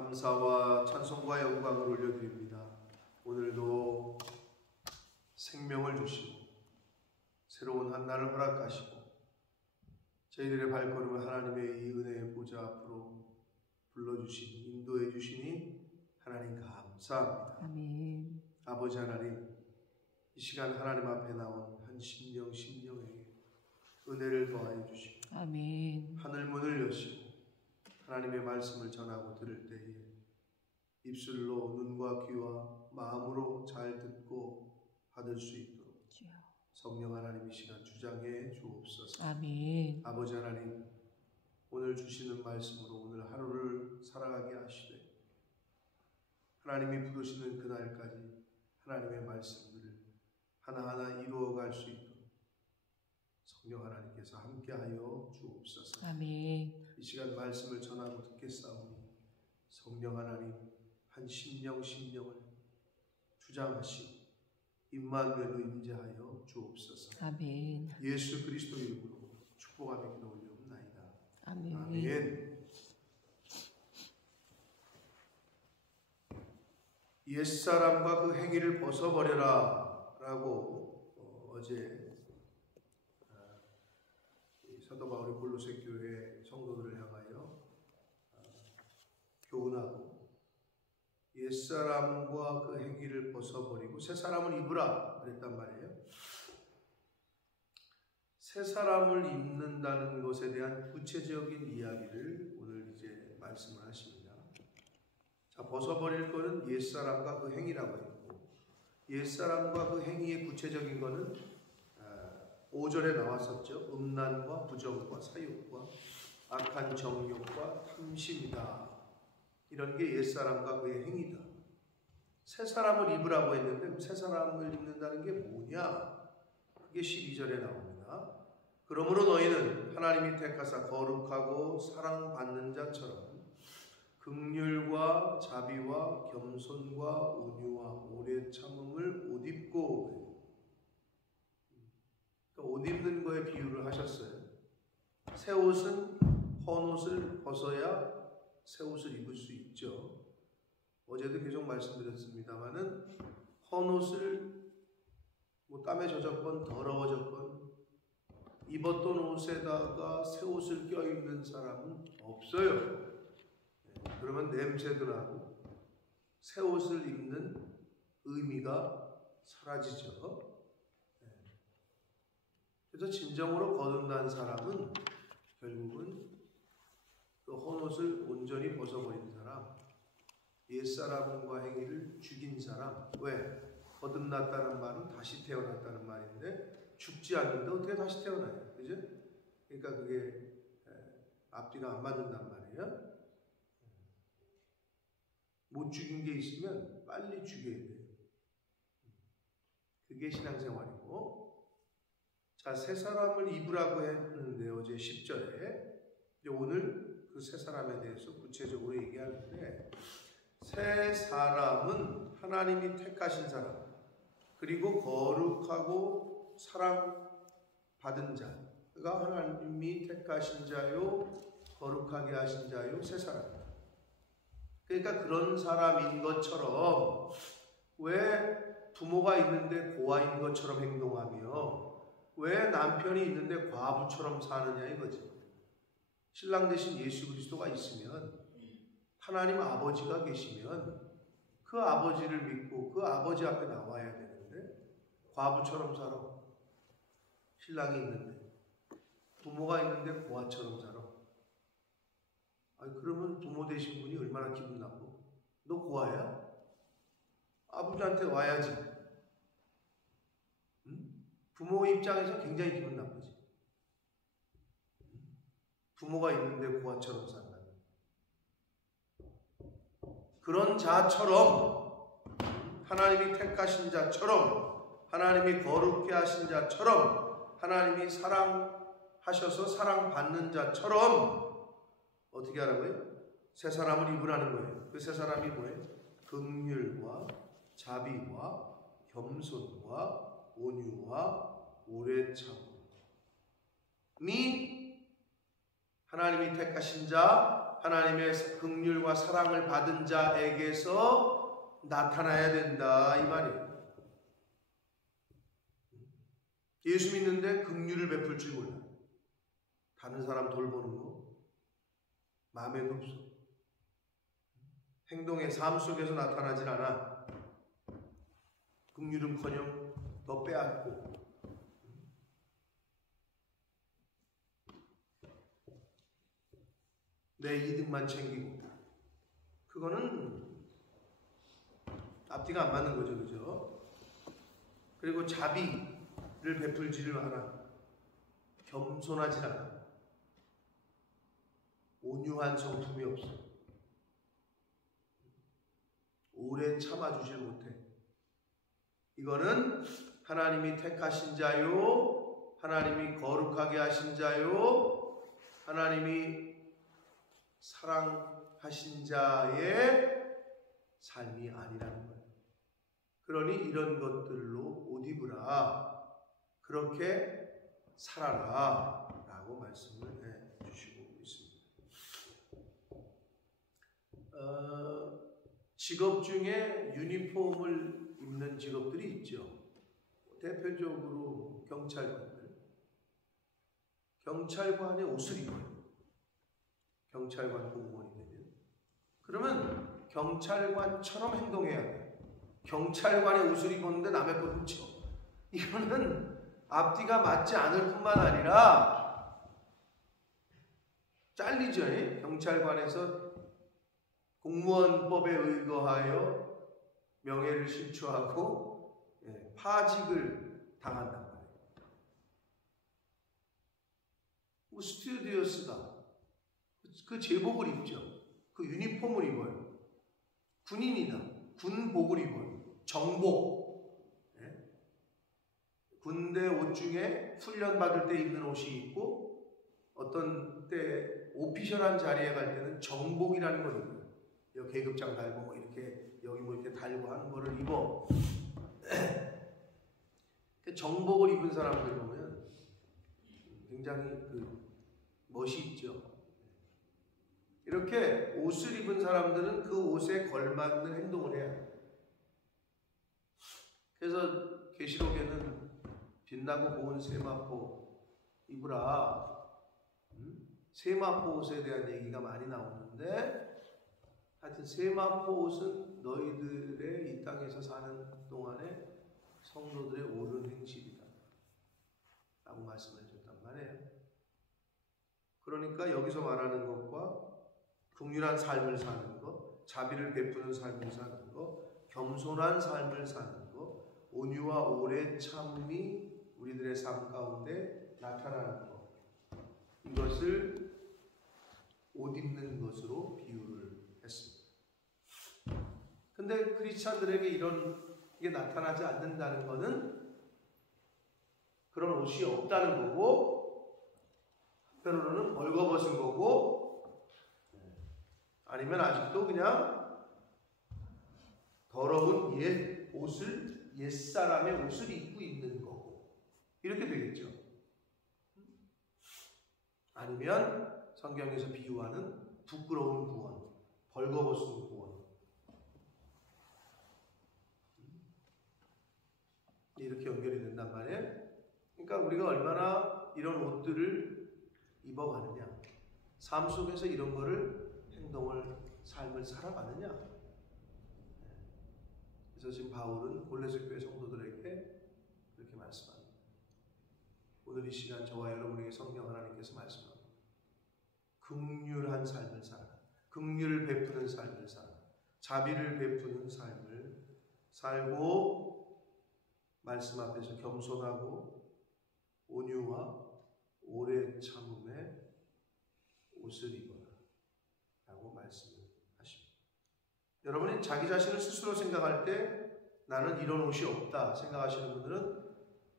감사와 찬송과 영광을 올려드립니다. 오늘도 생명을 주시고 새로운 한 날을 허락하시고 저희들의 발걸음을 하나님의 이 은혜의 보좌 앞으로 불러주시니 인도해 주시니 하나님 감사합니다. 아멘. 아버지 하나님, 이 시간 하나님 앞에 나온 한 심령에게 은혜를 더하여 주시고 아멘. 하늘 문을 여시고 하나님의 말씀을 전하고 들을 때에 입술로 눈과 귀와 마음으로 잘 듣고 받을 수 있도록 성령 하나님 이 시간 주장해 주옵소서. 아멘. 아버지 하나님, 오늘 주시는 말씀으로 오늘 하루를 살아가게 하시되 하나님이 부르시는 그날까지 하나님의 말씀들을 하나하나 이루어갈 수 있도록 성령 하나님께서 함께하여 주옵소서. 아멘. 이 시간 말씀을 전하고 듣겠사오니 성령 하나님 한 심령을 주장하시고 임마누엘로 임재하여 주옵소서. 아멘. 예수 그리스도 이름으로 축복하며 기도 올려옵나이다. 아멘. 아멘. 옛사람과 그 행위를 벗어버려라 라고 어제 사도 바울이 골로새 교회 성도들을 향하여 교훈하고 옛사람과 그 행위를 벗어버리고 새 사람을 입으라 그랬단 말이에요. 새 사람을 입는다는 것에 대한 구체적인 이야기를 오늘 이제 말씀을 하십니다. 자, 벗어버릴 것은 옛사람과 그 행위라고 했고, 옛사람과 그 행위의 구체적인 것은 5절에 나왔었죠. 음란과 부정과 사욕과 악한 정욕과 탐심이다. 이런 게 옛사람과 그의 행위다. 새 사람을 입으라고 했는데 새 사람을 입는다는 게 뭐냐? 그게 12절에 나옵니다. 그러므로 너희는 하나님이 택하사 거룩하고 사랑받는 자처럼 긍휼과 자비와 겸손과 온유와 오래 참음을 옷 입고, 옷 입는 거에 비유를 하셨어요. 새 옷은 헌 옷을 벗어야 새 옷을 입을 수 있죠. 어제도 계속 말씀드렸습니다마는 헌 옷을 땀에 젖었건 더러워졌건 입었던 옷에다가 새 옷을 껴입는 사람은 없어요. 그러면 냄새도 나고 새 옷을 입는 의미가 사라지죠. 그래서 진정으로 거듭난 사람은 결국은 그 헌옷을 온전히 벗어버린 사람, 옛사람과 행위를 죽인 사람. 왜? 거듭났다는 말은 다시 태어났다는 말인데 죽지 않는데 어떻게 다시 태어나요? 그죠? 그러니까 그게 앞뒤가 안 맞는단 말이에요. 못 죽인 게 있으면 빨리 죽여야 돼요. 그게 신앙생활이고, 자, 새 사람을 입으라고 했는데 어제 10절에 오늘 그 새 사람에 대해서 구체적으로 얘기하는데, 새 사람은 하나님이 택하신 사람, 그리고 거룩하고 사랑받은 자가 하나님이 택하신 자요, 거룩하게 하신 자요, 새 사람. 그러니까 그런 사람인 것처럼, 왜 부모가 있는데 고아인 것처럼 행동하며 왜 남편이 있는데 과부처럼 사느냐 이거지. 신랑 대신 예수 그리스도가 있으면, 하나님 아버지가 계시면 그 아버지를 믿고 그 아버지 앞에 나와야 되는데 과부처럼 살아. 신랑이 있는데, 부모가 있는데 고아처럼 살아. 아니, 그러면 부모 되신 분이 얼마나 기분 나빠? 너 고아야? 아버지한테 와야지. 응? 부모 입장에서 굉장히 기분 나쁘지. 부모가 있는데 고아처럼 산다. 그런 자처럼, 하나님이 택하신 자처럼, 하나님이 거룩해 하신 자처럼, 하나님이 사랑하셔서 사랑받는 자처럼 어떻게 하라고요? 새 사람을 입으라는 거예요. 그 새 사람이 뭐예요? 긍휼과 자비와 겸손과 온유와 오래 참음이 하나님이 택하신 자, 하나님의 긍휼과 사랑을 받은 자에게서 나타나야 된다 이 말이에요. 예수 믿는데 긍휼을 베풀 줄 몰라. 다른 사람 돌보는 거 마음에도 없어. 행동의 삶 속에서 나타나질 않아. 긍휼은커녕 더 빼앗고 내 이득만 챙기고, 그거는 앞뒤가 안 맞는 거죠, 그죠? 그리고 자비를 베풀지를 않아. 겸손하지 않아. 온유한 성품이 없어. 오래 참아주질 못해. 이거는 하나님이 택하신 자요, 하나님이 거룩하게 하신 자요, 하나님이 사랑하신 자의 삶이 아니라는 거예요. 그러니 이런 것들로 옷 입으라, 그렇게 살아라 라고 말씀을 해주시고 있습니다. 직업 중에 유니폼을 입는 직업들이 있죠. 대표적으로 경찰관들. 경찰관의 옷을 입어요. 경찰관 공무원이 되면. 그러면 경찰관처럼 행동해야 돼요. 경찰관의 옷을 입었는데 남의 걸 훔쳐. 이거는 앞뒤가 맞지 않을 뿐만 아니라 잘리죠. 경찰관에서 공무원법에 의거하여 명예를 실추하고 파직을 당한단 말이에요. 뭐 스튜디오스다. 그 제복을 입죠. 그 유니폼을 입어요. 군인이다. 군복을 입어요. 정복. 군대 옷 중에 훈련 받을 때 입는 옷이 있고, 어떤 때 오피셜한 자리에 갈 때는 정복이라는 걸 입어요. 여기 계급장 달고 뭐 이렇게 여기 뭐 이렇게 달고 하는 거를 입어. 정복을 입은 사람들 보면 굉장히 그 멋이 있죠. 이렇게 옷을 입은 사람들은 그 옷에 걸맞는 행동을 해야 해요. 그래서 계시록에는 빛나고 고운 세마포 입으라. 세마포 옷에 대한 얘기가 많이 나오는데, 하여튼 세마포 옷은 너희들의 이 땅에서 사는 동안에 성도들의 옳은 행실이다 라고 말씀해 줬단 말이에요. 그러니까 여기서 말하는 것과 긍휼한 삶을 사는 것, 자비를 베푸는 삶을 사는 것, 겸손한 삶을 사는 것, 온유와 오래 참음이 우리들의 삶 가운데 나타나는 것, 이것을 옷 입는 것으로 비유를 했습니다. 근데 크리스찬들에게 이런 게 나타나지 않는다는 것은 그런 옷이 없다는 거고, 한편으로는 벌거벗은 거고, 아니면 아직도 그냥 더러운 옛사람의 옷을 입고 있는 거고, 이렇게 되겠죠. 아니면 성경에서 비유하는 부끄러운 구원, 벌거벗은 구원, 이렇게 연결이 된단 말이에요. 그러니까 우리가 얼마나 이런 옷들을 입어가느냐, 삶 속에서 이런 거를 행동을, 삶을 살아가느냐. 그래서 지금 바울은 골로새 교회 성도들에게 그렇게 말씀합니다. 오늘 이 시간 저와 여러분에게 성경 하나님께서 말씀합니다. 긍휼한 삶을 살아, 긍휼을 베푸는 삶을 살아, 자비를 베푸는 삶을 살고, 말씀 앞에서 겸손하고 온유와 오래 참음의 옷을 입어라 라고 말씀을 하십니다. 여러분이 자기 자신을 스스로 생각할 때 나는 이런 옷이 없다 생각하시는 분들은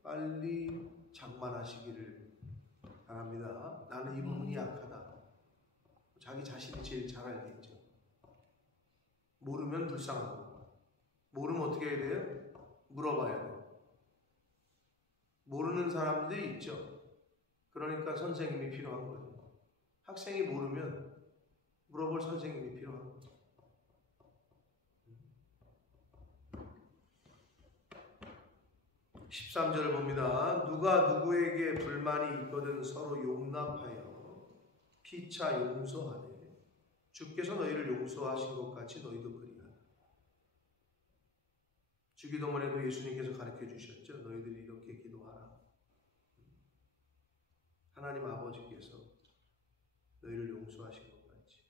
빨리 장만하시기를 바랍니다. 나는 이 부분이 약하다. 자기 자신이 제일 잘 알겠죠. 모르면 불쌍하고, 모르면 어떻게 해야 돼요? 물어봐야 돼요. 모르는 사람들이 있죠. 그러니까 선생님이 필요한 거예요. 학생이 모르면 물어볼 선생님이 필요합니다. 13절을 봅니다. 누가 누구에게 불만이 있거든 서로 용납하여 피차 용서하되 주께서 너희를 용서하신 것 같이 너희도 그리하라. 주기도문에도 예수님께서 가르쳐 주셨죠. 너희들이 이렇게 기도하라. 하나님 아버지께서 너희를 용서하신 것 같이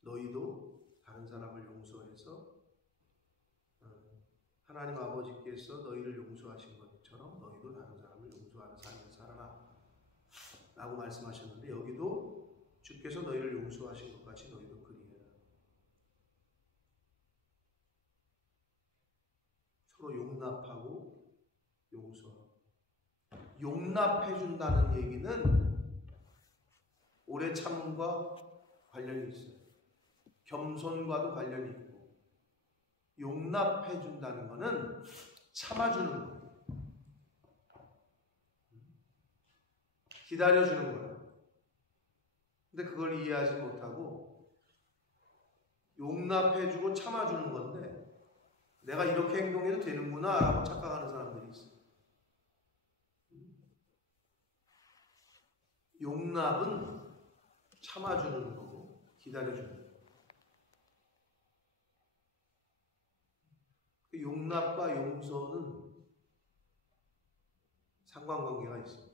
너희도 다른 사람을 용서해서 하나님 아버지께서 너희를 용서하신 것처럼 너희도 다른 사람을 용서하는 삶을 살아라 라고 말씀하셨는데, 여기도 주께서 너희를 용서하신 것 같이 너희도 그리해라. 서로 용납하고 용서하고. 용납해준다는 얘기는 오래 참음과 관련이 있어요. 겸손과도 관련이 있고, 용납해준다는 것은 참아주는 거예요. 기다려주는 거예요. 근데 그걸 이해하지 못하고 용납해주고 참아주는 건데 내가 이렇게 행동해도 되는구나 라고 착각하는 사람들이 있어요. 용납은 참아주는 거고 기다려주는 거예요. 용납과 용서는 상관관계가 있습니다.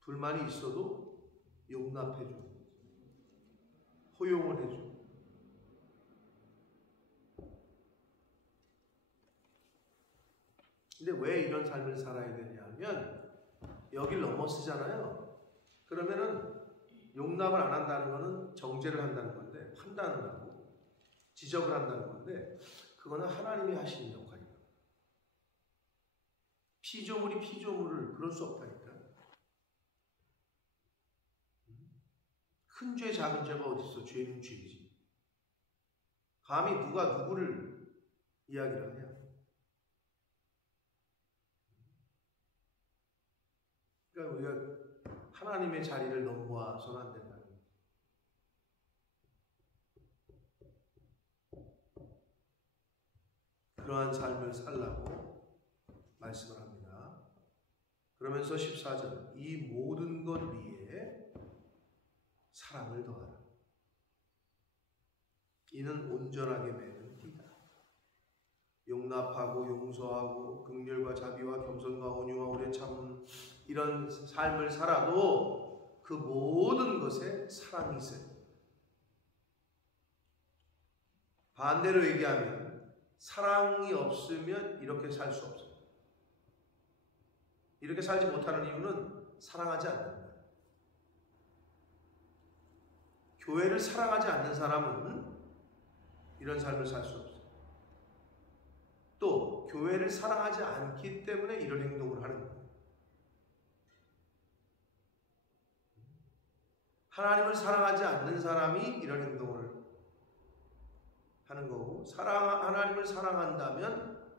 불만이 있어도 용납해주고 포용을 해주고. 근데 왜 이런 삶을 살아야 되냐면 여길 넘어서잖아요. 그러면은 용납을 안 한다는 것은 정죄를 한다는 건데, 판단을 하고 지적을 한다는 건데, 그거는 하나님이 하시는 역할이에요. 피조물이 피조물을 그럴 수 없다니까. 큰 죄 작은 죄가 어딨어. 죄는 죄지. 감히 누가 누구를 이야기를 하냐. 그러니까 우리가 하나님의 자리를 넘어와서는 안 된다. 그러한 삶을 살라고 말씀을 합니다. 그러면서 14절, 이 모든 것 위에 사랑을 더하라. 이는 온전하게 매는 띠다. 용납하고 용서하고 긍휼과 자비와 겸손과 온유와 오래 참음, 이런 삶을 살아도 그 모든 것에 사랑이 있어요. 반대로 얘기하면 사랑이 없으면 이렇게 살 수 없어요. 이렇게 살지 못하는 이유는 사랑하지 않는다. 교회를 사랑하지 않는 사람은 이런 삶을 살 수 없어요. 또 교회를 사랑하지 않기 때문에 이런 행동을 하는 거예요. 하나님을 사랑하지 않는 사람이 이런 행동을 하는 거고, 하나님을 사랑한다면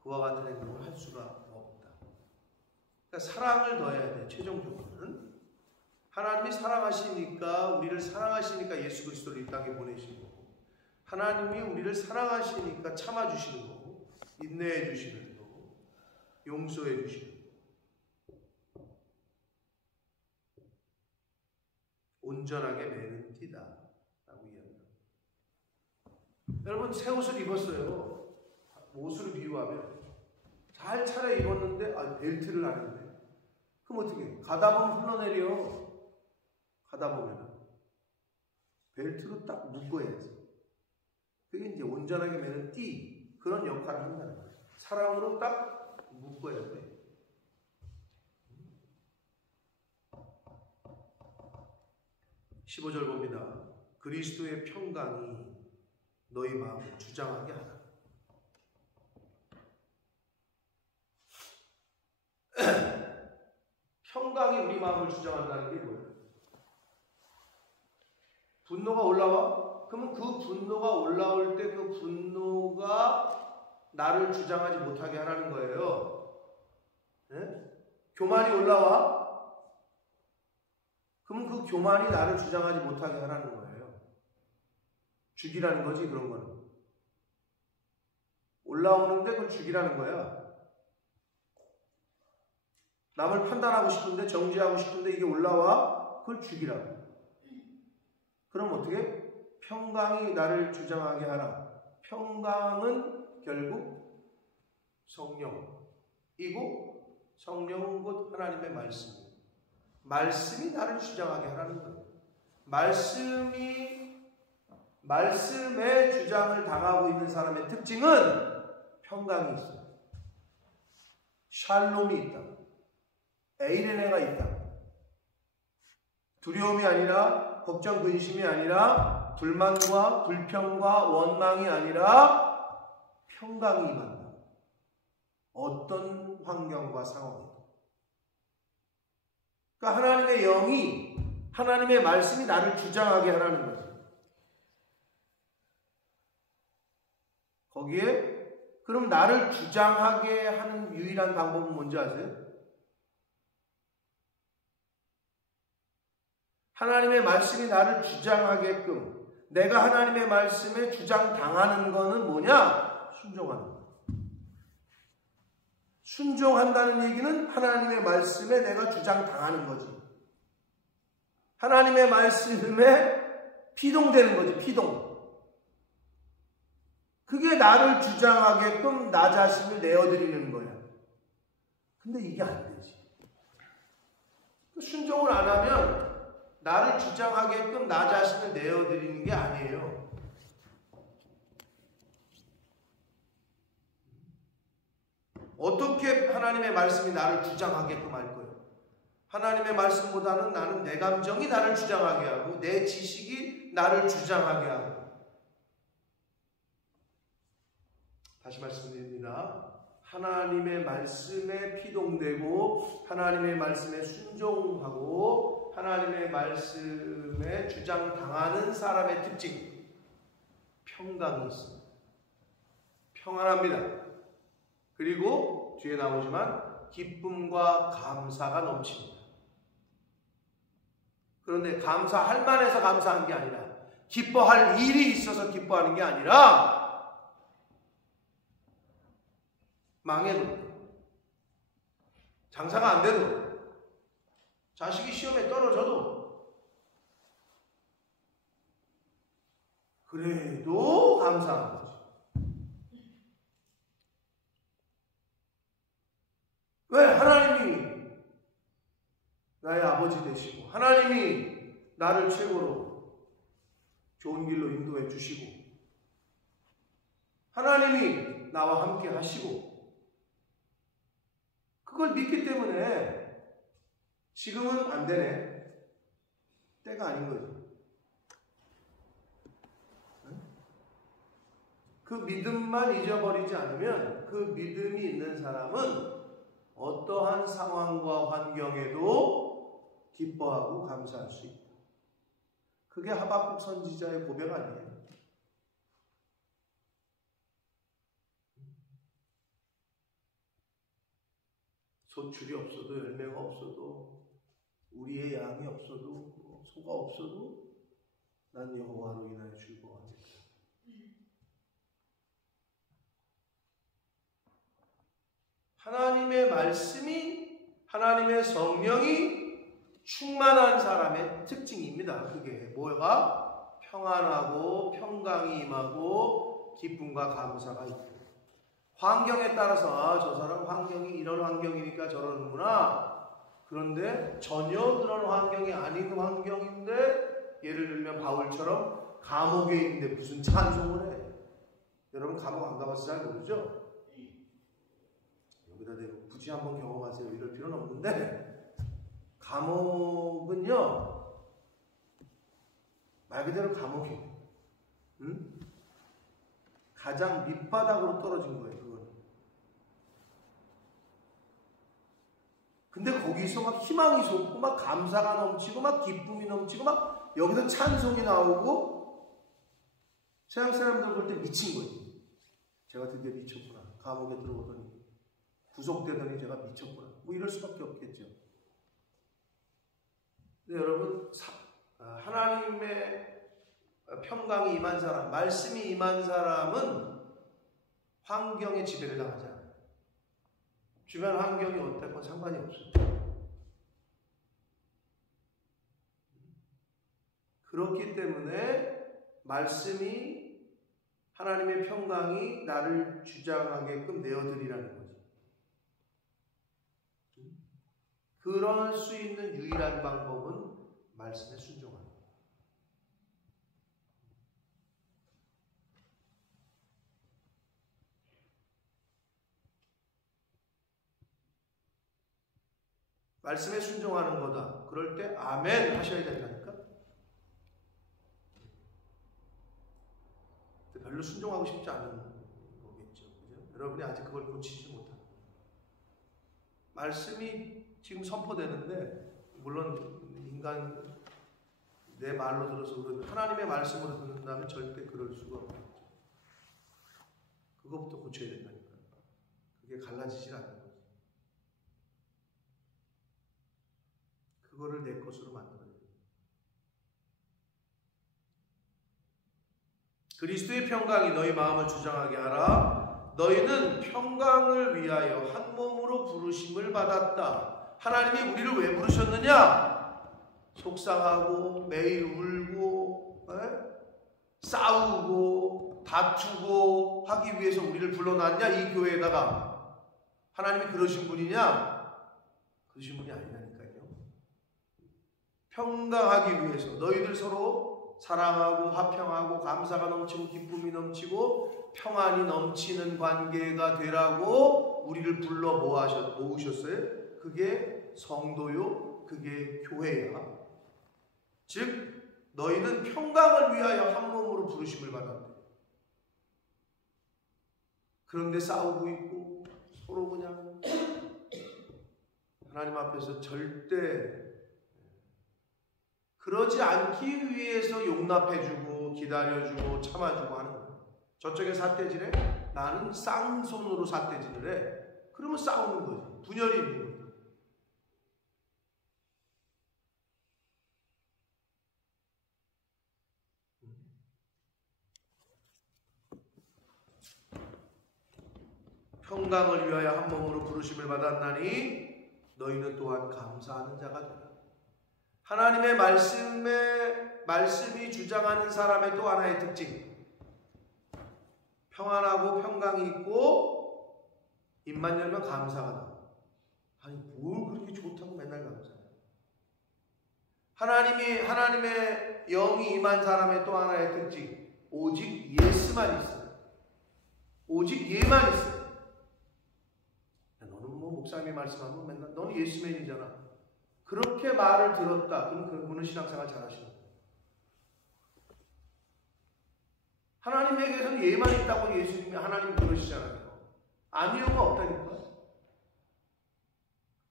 그와 같은 행동을 할 수가 없다. 그러니까 사랑을 더해야 돼. 최종적으로는 하나님이 사랑하시니까, 우리를 사랑하시니까 예수 그리스도를 이 땅에 보내신 거고, 하나님이 우리를 사랑하시니까 참아주시는 거고, 인내해 주시는 거고, 용서해 주시는 거고, 온전하게 매는 띠다 라고 이야기합니다. 여러분, 새 옷을 입었어요. 옷으로 비유하면 잘 차려 입었는데 벨트를 안 했네. 그럼 어떻게 해? 가다 보면 흘러내려. 가다 보면 벨트로 딱 묶어야지. 그게 이제 온전하게 매는 띠, 그런 역할을 한다는 거예요. 사랑으로 딱 묶어야 돼. 15절 봅니다. 그리스도의 평강이 너희 마음을 주장하게 하라. 평강이 우리 마음을 주장한다는 게 뭐예요? 분노가 올라와? 그러면 그 분노가 올라올 때 그 분노가 나를 주장하지 못하게 하라는 거예요. 네? 교만이 올라와? 그럼 그 교만이 나를 주장하지 못하게 하라는 거예요. 죽이라는 거지, 그런 거는. 올라오는데 그걸 죽이라는 거야. 남을 판단하고 싶은데, 정죄하고 싶은데 이게 올라와? 그걸 죽이라고. 그럼 어떻게? 평강이 나를 주장하게 하라. 평강은 결국 성령이고, 성령은 곧 하나님의 말씀이에요. 말씀이 나를 주장하게 하라는 거예요. 말씀의 주장을 당하고 있는 사람의 특징은 평강이 있어요. 샬롬이 있다. 에이레네가 있다. 두려움이 아니라, 걱정, 근심이 아니라, 불만과 불평과 원망이 아니라 평강이 임한다. 어떤 환경과 상황이든. 그러니까 하나님의 영이, 하나님의 말씀이 나를 주장하게 하라는 거죠. 거기에 그럼 나를 주장하게 하는 유일한 방법은 뭔지 아세요? 하나님의 말씀이 나를 주장하게끔, 내가 하나님의 말씀에 주장당하는 거는 뭐냐? 순종하는 거예요. 순종한다는 얘기는 하나님의 말씀에 내가 주장당하는 거지. 하나님의 말씀에 피동되는 거지, 피동. 그게 나를 주장하게끔 나 자신을 내어드리는 거야. 근데 이게 안 되지. 순종을 안 하면 나를 주장하게끔 나 자신을 내어드리는 게 아니에요. 어떻게 하나님의 말씀이 나를 주장하게끔 할 거예요? 하나님의 말씀보다는 나는 내 감정이 나를 주장하게 하고 내 지식이 나를 주장하게 하고. 다시 말씀드립니다. 하나님의 말씀에 피동되고 하나님의 말씀에 순종하고 하나님의 말씀에 주장당하는 사람의 특징, 평강이 있습니다. 평안합니다. 그리고 뒤에 나오지만 기쁨과 감사가 넘칩니다. 그런데 감사할 만해서 감사한 게 아니라, 기뻐할 일이 있어서 기뻐하는 게 아니라, 망해도, 장사가 안 돼도, 자식이 시험에 떨어져도 그래도 감사한 거지. 왜? 하나님이 나의 아버지 되시고 하나님이 나를 최고로 좋은 길로 인도해 주시고 하나님이 나와 함께 하시고 그걸 믿기 때문에 지금은 안 되네. 때가 아닌 거지. 그 믿음만 잊어버리지 않으면 그 믿음이 있는 사람은 어떠한 상황과 환경에도 기뻐하고 감사할 수 있다. 그게 하박국 선지자의 고백 아니에요. 소출이 없어도 열매가 없어도 우리의 양이 없어도 소가 없어도 난 여호와로 인하여 즐거워하겠다. 하나님의 말씀이, 하나님의 성령이 충만한 사람의 특징입니다. 그게 뭐가? 평안하고 평강이 임하고 기쁨과 감사가 있고. 환경에 따라서 저 사람 환경이 이런 환경이니까 저러는구나. 그런데 전혀 그런 환경이 아닌 환경인데, 예를 들면 바울처럼 감옥에 있는데 무슨 찬송을 해. 여러분 감옥 안 가봐서 잘 모르죠? 여기다 대고 굳이 한번 경험하세요. 이럴 필요는 없는데, 감옥은요 말 그대로 감옥이에요. 응? 가장 밑바닥으로 떨어진 거예요. 그건. 근데 거기서 막 희망이 솟고 막 감사가 넘치고 막 기쁨이 넘치고 막 여기서 찬송이 나오고 세상 사람들 볼 때 미친 거예요. 제가 드디어 미쳤구나. 감옥에 들어오더니 구속되더니 제가 미쳤구나. 뭐 이럴 수밖에 없겠죠. 근데 여러분, 하나님의 평강이 임한 사람, 말씀이 임한 사람은 환경에 지배를 당하지 않아요. 주변 환경이 어땠건 상관이 없어요. 그렇기 때문에 말씀이, 하나님의 평강이 나를 주장하게끔 내어드리라는 거죠. 그럴 수 있는 유일한 방법은 말씀에 순종하는 거예요. 말씀에 순종하는 거다. 그럴 때 아멘 하셔야 된다니까. 별로 순종하고 싶지 않은 거겠죠. 그죠? 여러분이 아직 그걸 고치지 못하는 거예요. 말씀이 지금 선포되는데, 물론 인간 내 말로 들어서 그러는데 하나님의 말씀으로 듣는다면 절대 그럴 수가 없죠. 그것부터 고쳐야 된다니까요. 그게 갈라지질 않는 거죠. 그거를 내 것으로 만들어야 돼요. 그리스도의 평강이 너희 마음을 주장하게 하라. 너희는 평강을 위하여 한 몸으로 부르심을 받았다. 하나님이 우리를 왜 부르셨느냐? 속상하고 매일 울고 싸우고 다투고 하기 위해서 우리를 불러놨냐? 이 교회에다가. 하나님이 그러신 분이냐? 그러신 분이 아니라니까요. 평강하기 위해서 너희들 서로 사랑하고 화평하고 감사가 넘치고 기쁨이 넘치고 평안이 넘치는 관계가 되라고 우리를 불러 모으셨어요. 그게 성도요, 그게 교회야. 즉 너희는 평강을 위하여 한 몸으로 부르심을 받았대. 그런데 싸우고 있고 서로 그냥 하나님 앞에서 절대 그러지 않기 위해서 용납해주고 기다려주고 참아주고 하는 거예요. 저쪽에 삿대질해? 나는 쌍손으로 삿대질을 해. 그러면 싸우는 거지. 분열이 있는 거예요. 평강을 위하여 한 몸으로 부르심을 받았나니 너희는 또한 감사하는 자가 되라. 하나님의 말씀이 주장하는 사람의 또 하나의 특징, 평안하고 평강이 있고 입만 열면 감사가 나와. 아니 뭘 그렇게 좋다고 맨날 감사해. 하나님의 영이 임한 사람의 또 하나의 특징, 오직 예스만 있어요. 오직 예만 있어요. 너는 뭐 목사님이 말씀하면 맨날 너는 예스맨이잖아. 그렇게 말을 들었다. 그럼 그분은 신앙생활 잘하시는 거예요. 하나님에게서는 예만 있다고 예수님이 하나님 그러시잖아요. 아니요가 없다니까.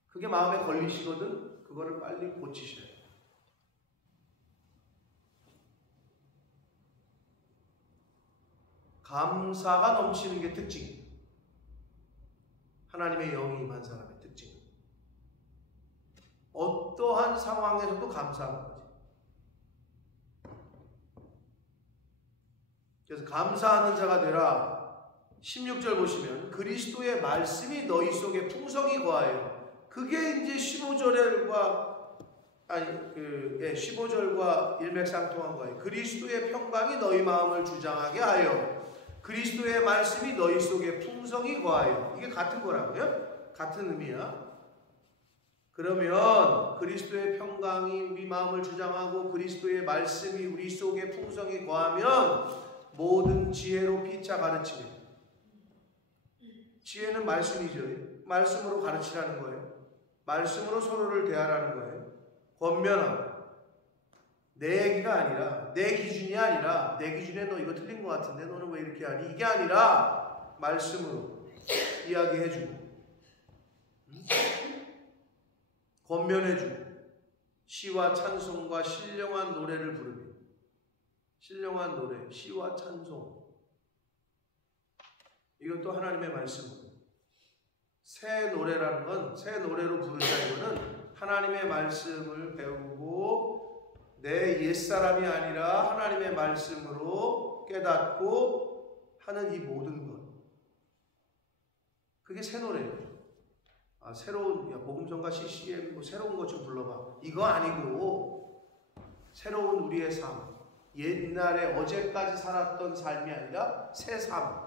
그게 마음에 걸리시거든. 그거를 빨리 고치셔야 돼요. 감사가 넘치는 게 특징이에요. 하나님의 영이 임한 사람의 특징. 어떠한 상황에서도 감사하는 거지. 그래서 감사하는 자가 되라. 16절 보시면 그리스도의 말씀이 너희 속에 풍성히 거하여. 그게 이제 15절과 일맥상통한 거예요. 그리스도의 평강이 너희 마음을 주장하게 하여. 그리스도의 말씀이 너희 속에 풍성히 거하여. 이게 같은 거라고요? 같은 의미야. 그러면 그리스도의 평강이 우리 마음을 주장하고 그리스도의 말씀이 우리 속에 풍성히 거하면 모든 지혜로 피차 가르치며. 지혜는 말씀이죠. 말씀으로 가르치라는 거예요. 말씀으로 서로를 대하라는 거예요. 권면함. 내 얘기가 아니라, 내 기준이 아니라, 내 기준에 너 이거 틀린 것 같은데 너는 왜 이렇게 하니? 이게 아니라 말씀으로 이야기해주고 권면해주고 시와 찬송과 신령한 노래를 부르며. 신령한 노래, 시와 찬송, 이것도 하나님의 말씀으로 새 노래라는 건, 새 노래로 부르자 이거는 하나님의 말씀을 배우고 내 옛사람이 아니라 하나님의 말씀으로 깨닫고 하는 이 모든 것, 그게 새 노래예요. 새로운, 복음성가 CCM 뭐 새로운 것 좀 불러봐, 이거 아니고 새로운 우리의 삶, 옛날에 어제까지 살았던 삶이 아니라 새 삶,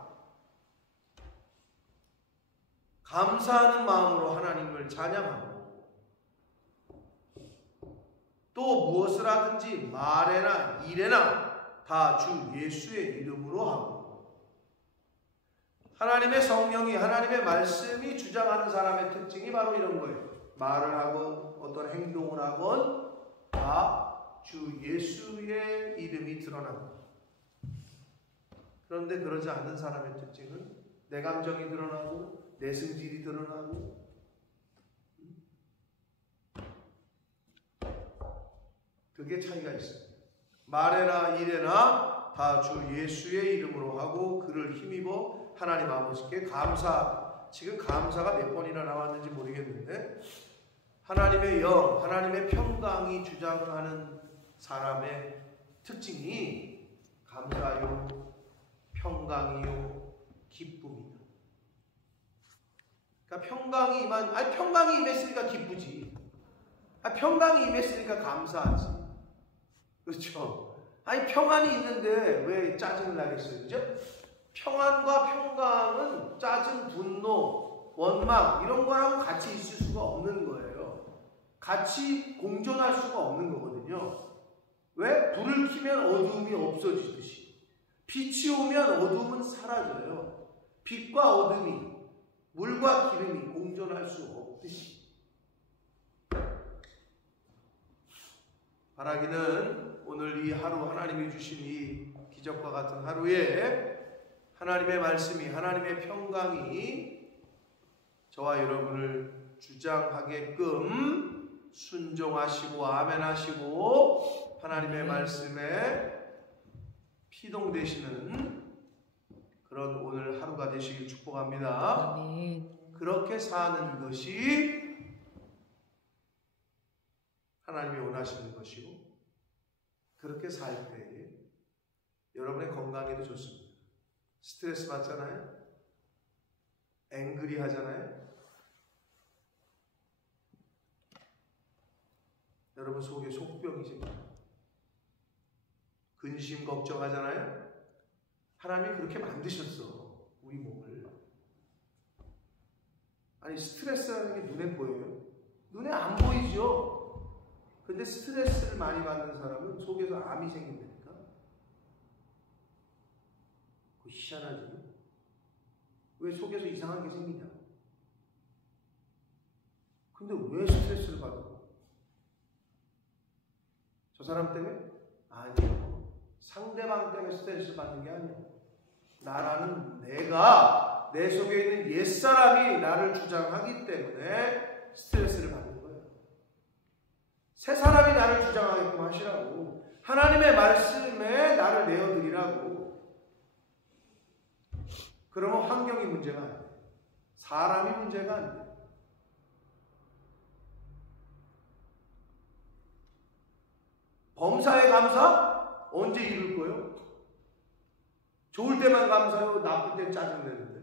감사하는 마음으로 하나님을 찬양하고 또 무엇을 하든지 말에나 일에나 다 주 예수의 이름으로 하고, 하나님의 성령이, 하나님의 말씀이 주장하는 사람의 특징이 바로 이런 거예요. 말을 하건 어떤 행동을 하건 다 주 예수의 이름이 드러납니다. 그런데 그러지 않는 사람의 특징은 내 감정이 드러나고 내 성질이 드러나고, 그게 차이가 있어요. 말에나 일에나 다 주 예수의 이름으로 하고 그를 힘입어 하나님 아버지께 감사. 지금 감사가 몇 번이나 나왔는지 모르겠는데, 하나님의 영, 하나님의 평강이 주장하는 사람의 특징이 감사요, 평강이요, 기쁨이다. 그러니까 평강이 임했으니까 기쁘지. 평강이 임했으니까 감사하지. 그렇죠? 평안이 있는데 왜 짜증을 나겠어요? 그죠? 평안과 평강은 짜증, 분노, 원망 이런 거랑 같이 있을 수가 없는 거예요. 같이 공존할 수가 없는 거거든요. 왜? 불을 켜면 어두움이 없어지듯이, 빛이 오면 어두움은 사라져요. 빛과 어둠이, 물과 기름이 공존할 수 없듯이. 바라기는 오늘 이 하루, 하나님이 주신 이 기적과 같은 하루에 하나님의 말씀이, 하나님의 평강이 저와 여러분을 주장하게끔 순종하시고 아멘하시고 하나님의 말씀에 피동되시는 그런 오늘 하루가 되시길 축복합니다. 아멘. 그렇게 사는 것이 하나님이 원하시는 것이고, 그렇게 살 때에 여러분의 건강에도 좋습니다. 스트레스 받잖아요. 앵그리 하잖아요. 여러분 속에 속병이 생겨요. 근심 걱정하잖아요. 하나님이 그렇게 만드셨어, 우리 몸을. 스트레스라는 게 눈에 보여요? 눈에 안 보이죠? 근데 스트레스를 많이 받는 사람은 속에서 암이 생긴다니까? 그거 희한하지? 왜 속에서 이상한 게 생기냐? 근데 왜 스트레스를 받고? 저 사람 때문에? 아니요. 상대방 때문에 스트레스를 받는 게 아니에요. 나라는 내가, 내 속에 있는 옛사람이 나를 주장하기 때문에 스트레스를 받는 거예요. 새 사람이 나를 주장하게끔 하시라고, 하나님의 말씀에 나를 내어드리라고. 그러면 환경이 문제가 아니에요. 사람이 문제가 아니에요. 범사에 감사? 언제 이룰 거예요? 좋을 때만 감사해요? 나쁠 때 짜증내는데?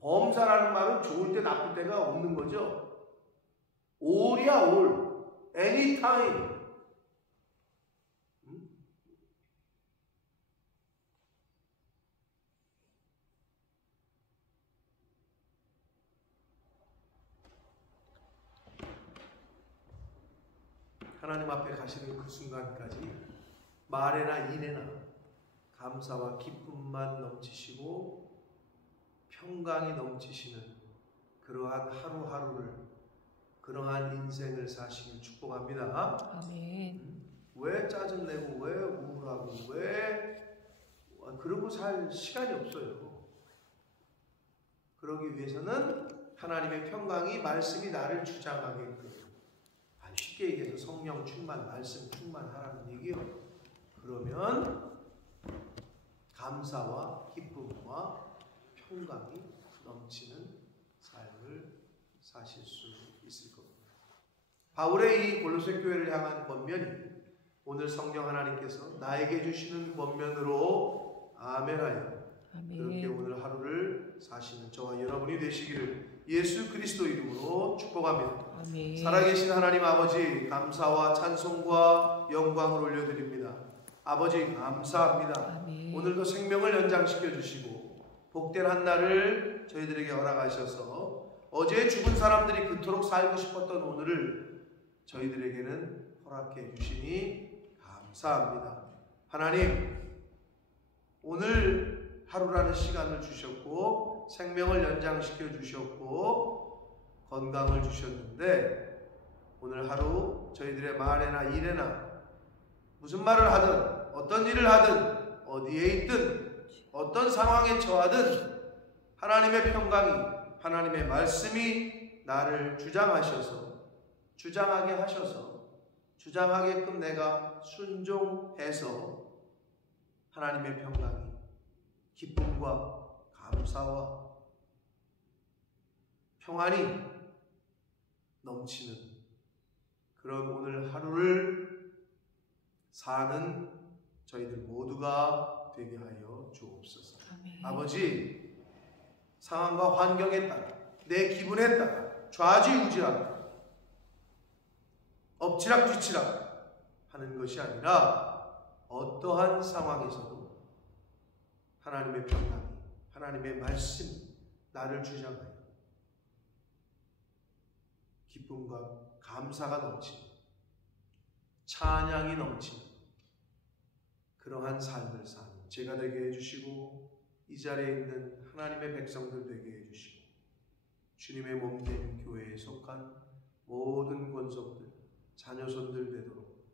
범사라는 말은 좋을 때 나쁠 때가 없는 거죠. all이야, all. anytime. 하나님 앞에 가시는 그 순간까지 말에나 일에나 감사와 기쁨만 넘치시고 평강이 넘치시는 그러한 하루하루를, 그러한 인생을 사시길 축복합니다. 아멘. 왜 짜증내고 왜 우울하고 왜 그러고 살 시간이 없어요. 그러기 위해서는 하나님의 평강이, 말씀이 나를 주장하게끔, 쉽게 얘기해서 성령 충만, 말씀 충만하라는 얘기요. 그러면 감사와 기쁨과 평강이 넘치는 삶을 사실 수 있을 겁니다. 바울의 이 골로새 교회를 향한 권면이 오늘 성령 하나님께서 나에게 주시는 권면으로 아멘하여 그렇게 아멘. 오늘 하루를 사시는 저와 여러분이 되시기를 예수 그리스도 이름으로 축복합니다. 아멘. 살아계신 하나님 아버지, 감사와 찬송과 영광을 올려드립니다. 아버지 감사합니다. 아멘. 오늘도 생명을 연장시켜 주시고 복된 한 날을 저희들에게 허락하셔서 어제 죽은 사람들이 그토록 살고 싶었던 오늘을 저희들에게는 허락해 주시니 감사합니다. 하나님, 오늘 하루라는 시간을 주셨고 생명을 연장시켜 주셨고 건강을 주셨는데 오늘 하루 저희들의 말에나 일에나 무슨 말을 하든 어떤 일을 하든 어디에 있든 어떤 상황에 처하든 하나님의 평강이, 하나님의 말씀이 나를 주장하게 하셔서 주장하게끔 내가 순종해서 하나님의 평강이 기쁨과 감사와 평안이 넘치는 그런 오늘 하루를 사는 저희들 모두가 되게 하여 주옵소서. 아멘. 아버지, 상황과 환경에 따라 내 기분에 따라 좌지우지하고 엎치락뒤치락 하는 것이 아니라 어떠한 상황에서도 하나님의 평강이, 하나님의 말씀이 나를 주장하여 기쁨과 감사가 넘치는, 찬양이 넘치는 그러한 삶을 사는 제가 되게 해주시고 이 자리에 있는 하나님의 백성들 되게 해주시고 주님의 몸된 교회에 속한 모든 권속들, 자녀손들 되도록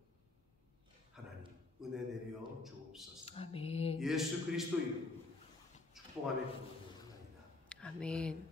하나님 은혜 내려 주옵소서. 아멘. 예수 그리스도 이름으로 축복하며 기도드립니다. 아멘.